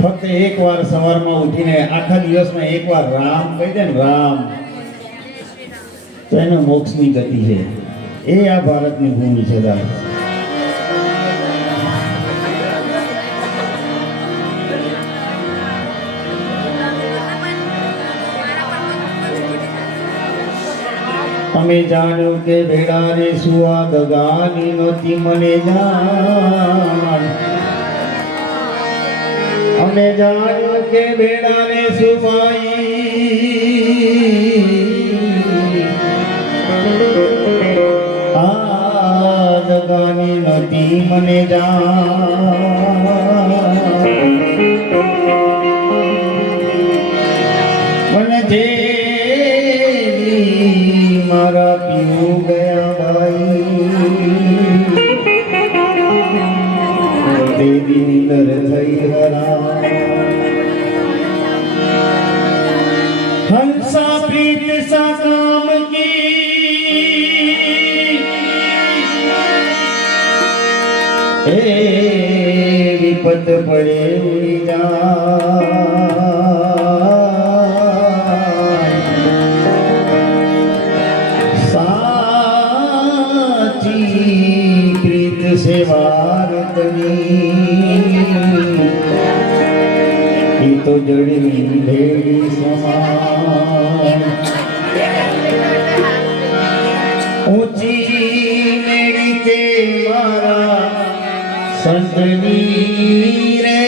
ફક્ત એકવાર સવારમાં ઉઠીને આખા દિવસમાં એકવાર રામ કહી દે ને રામ, તો એનો મોક્ષની ગતિ છે. એ આ ભારતની ભૂમિ છે દાદા. અમે જાણ્યું કે ભેડાને સુવાદ ગાની નહોતી મને જાણ. અમે જાણ્યું કે ભેડાને સુવાઈ આદ ગાની નહોતી મને જાણ. મને જે મારા પીવું ગયા ભાઈ દેવી નીંદર થઈ હરા. હંસા પ્રીત સા કામ કી એ વિપત પડે ઉડી જા. सेवारतनी तो जड़ी भेड़ी समान ऊंची मेरी ते मारा संतनी रे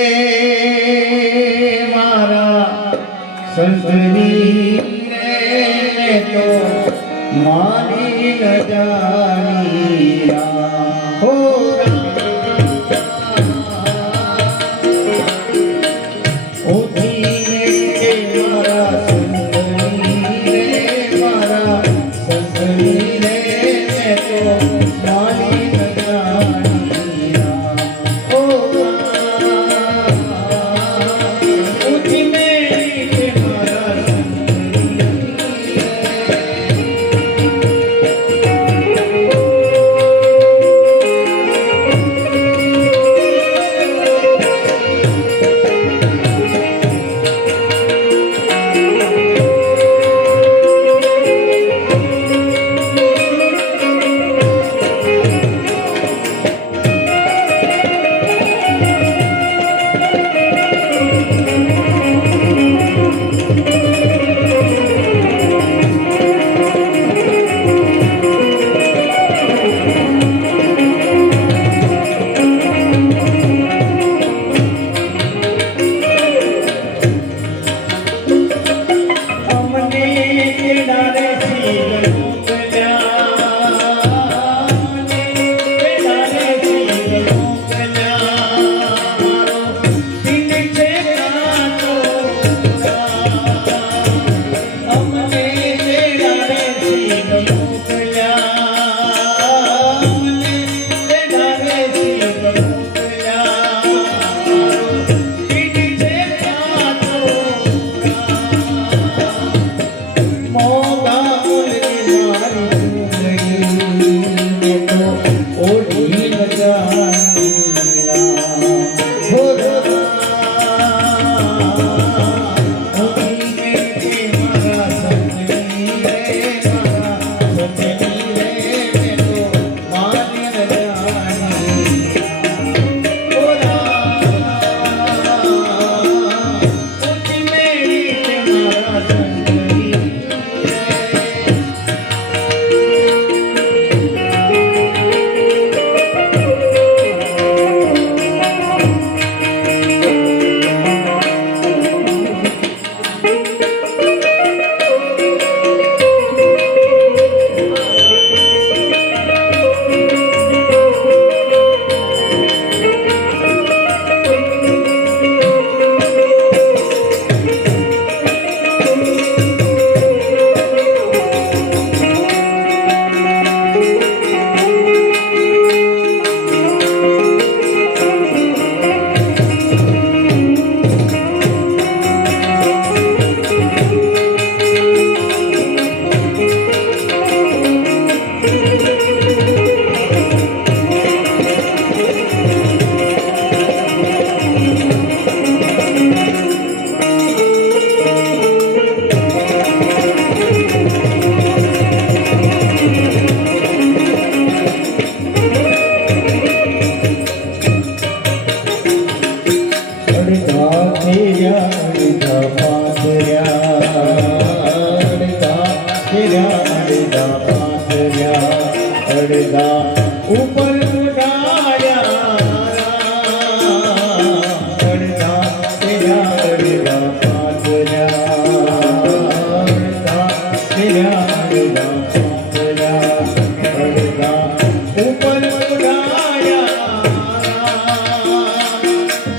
मारा संतनी रे तो मानी न जानी हो.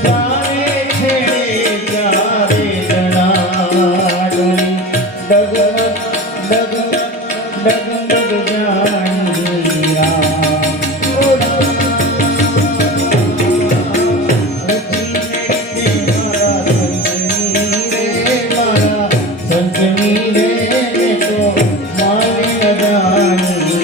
ચારે છેડે ચારે જણાડણી ડગમગ જાણી સંતની રે તો મારે જાણી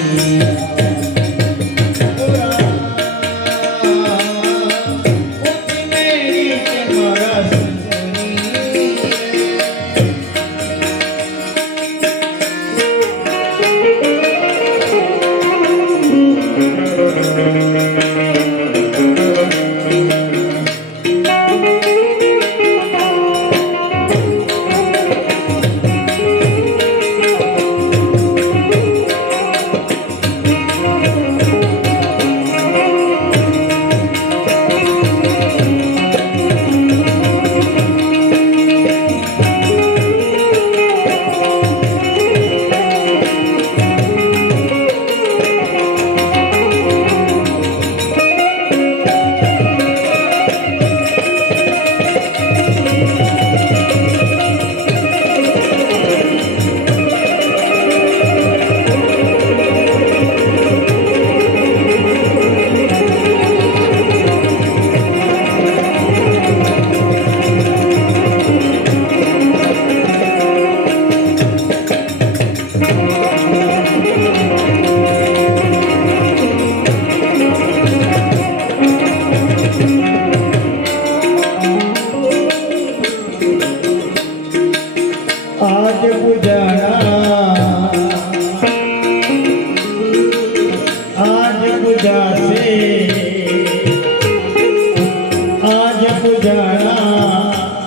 आज बुझासे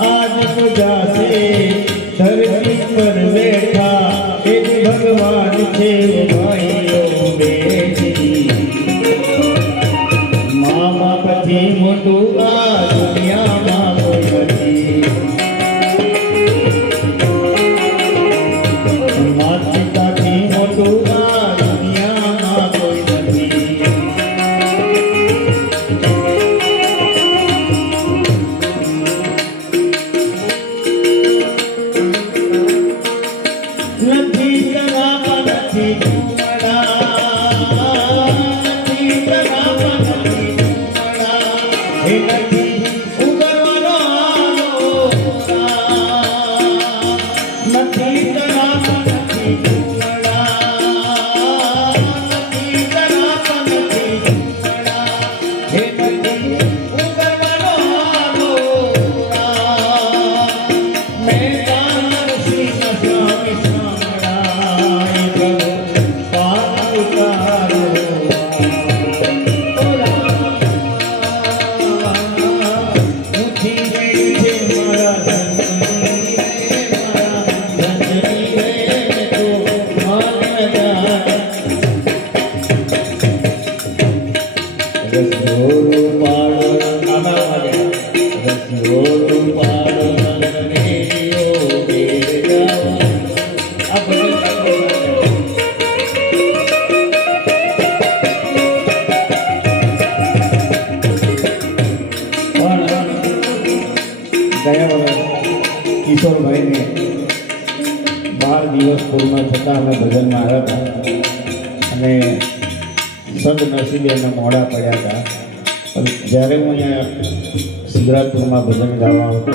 आज बुझासे धरती पर बैठा एक भगवान छे भाईओ बेटी मामा पछी मोटू आ दुनिया में कोई नहीं કિશોરભાઈ ને 12 દિવસ પૂર્ણ થતા અમે ભજનમાં આવ્યા હતા અને સદનસીબે અમે મોડા પડ્યા હતા. પણ જ્યારે હું અહીંયા શિવરાજપુરમાં ભજન ગાવા આવતો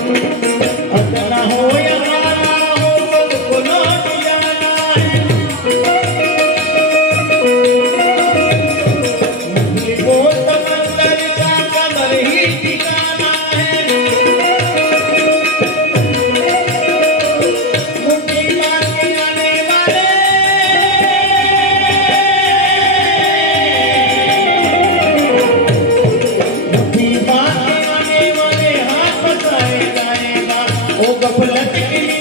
गफलत की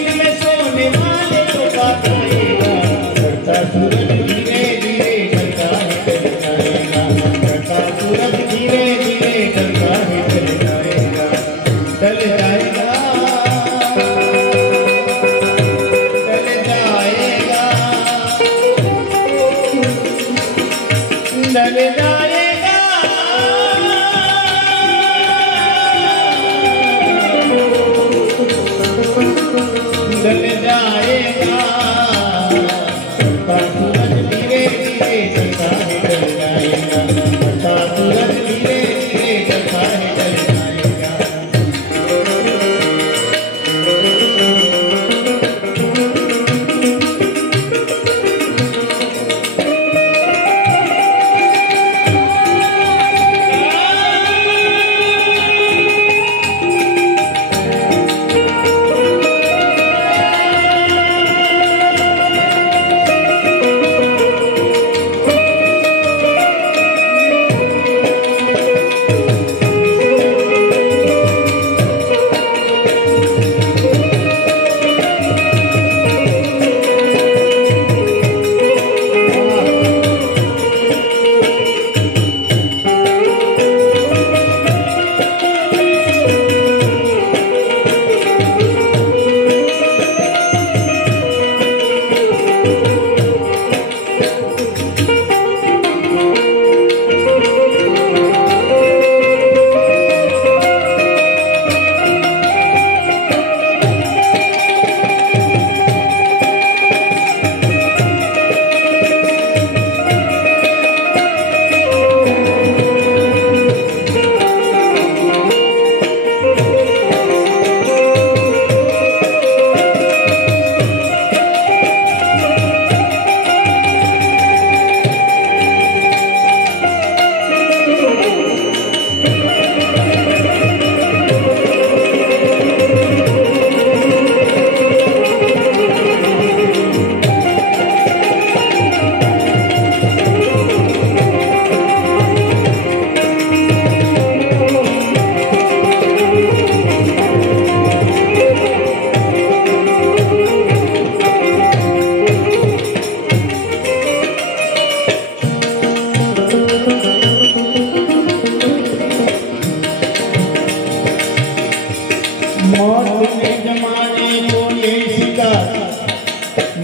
मौत ने जमाने को ये शिकार,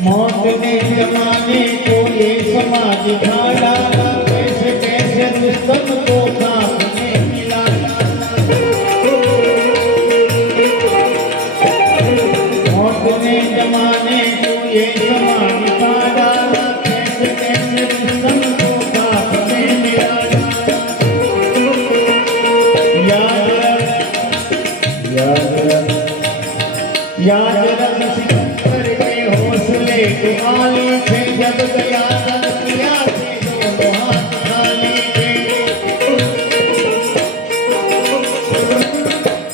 मौत ने जमाने को ये समाज खा डाला, कैसे कैसे रुस्तम को खाक में मिला। मौत ने जमाने को ये समाज खा डाला, कैसे कैसे रुस्तम को खाक में मिला। याद रख सिकंदर के हौसले को आले थे, जब गया किया थे दोनों हाथ खाली थे।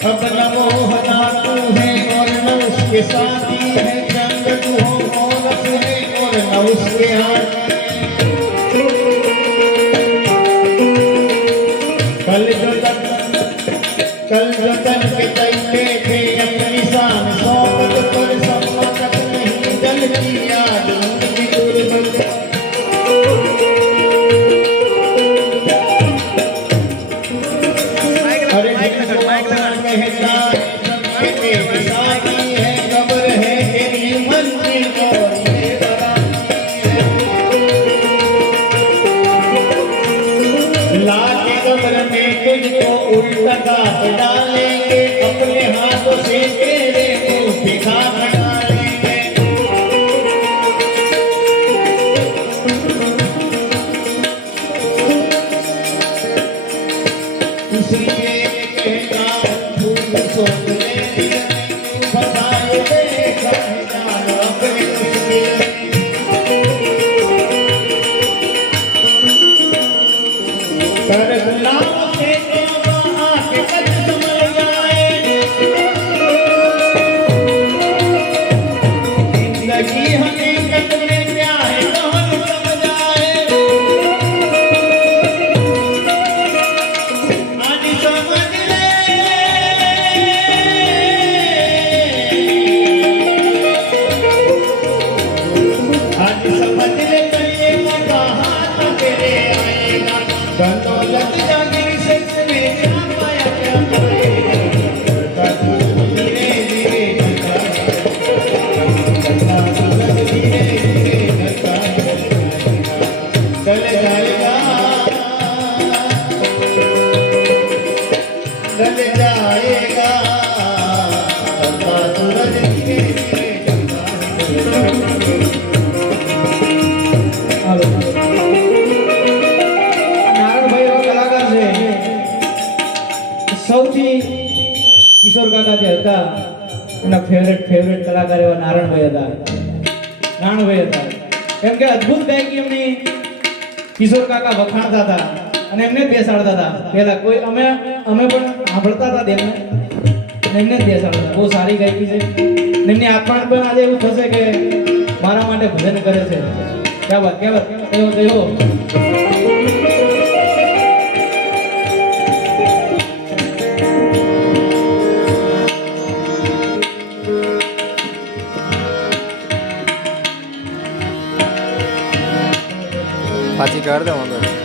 अब न मोहना तू है और न उसके साथी है, जंग तू हो औरत है और न उसके हाथी। कल जो तन के तैले थे अपनी शान शौकत पर, सम्मत नहीं जल की याद उनकी गुर्बत। अरे कहता है तेरी शादी है, कब्र है तेरी मंजिल और ये बराती है। लाके कब्र में तुझको उल्टा काट डालेंगे, अपने हाथों से तेरे मुंह पे खाक डालेंगे। इसलिए कहता हूँ भूल सोच ले फसाए देखा है जान अपने मुश्किल में। कर गुलाम से आके कद संभल जाए, जिंदगी हकीकत में क्या है कौन समझ आए। आज समझ ले, आज समझ ले कलिए का हाथ तेरे आएगा। दौलत जागीर से में क्या पाया क्या पाएगा, धीरे धीरे धीरे धीरे चल जाएगा, चल जाएगा। सूरज धीरे धीरे સૌથી કિશોર કાકા જે હતા એના ફેવરેટ કલાકાર એવા નારાયણભાઈ હતા, નાણભાઈ હતા. કેમ કે અદ્ભુત ગાયકી એમની કિશોર કાકા વખાણતા હતા અને એમને જ બેસાડતા હતા. પહેલા કોઈ અમે પણ સાંભળતા હતા તેમને, એમને જ બેસાડતા. બહુ સારી ગાયકી છે. એમની આત્માને પણ આજે એવું થશે કે મારા માટે ભજન કરે છે. ક્યાં વાત એવો પાછી કર દે વાંધો નહીં.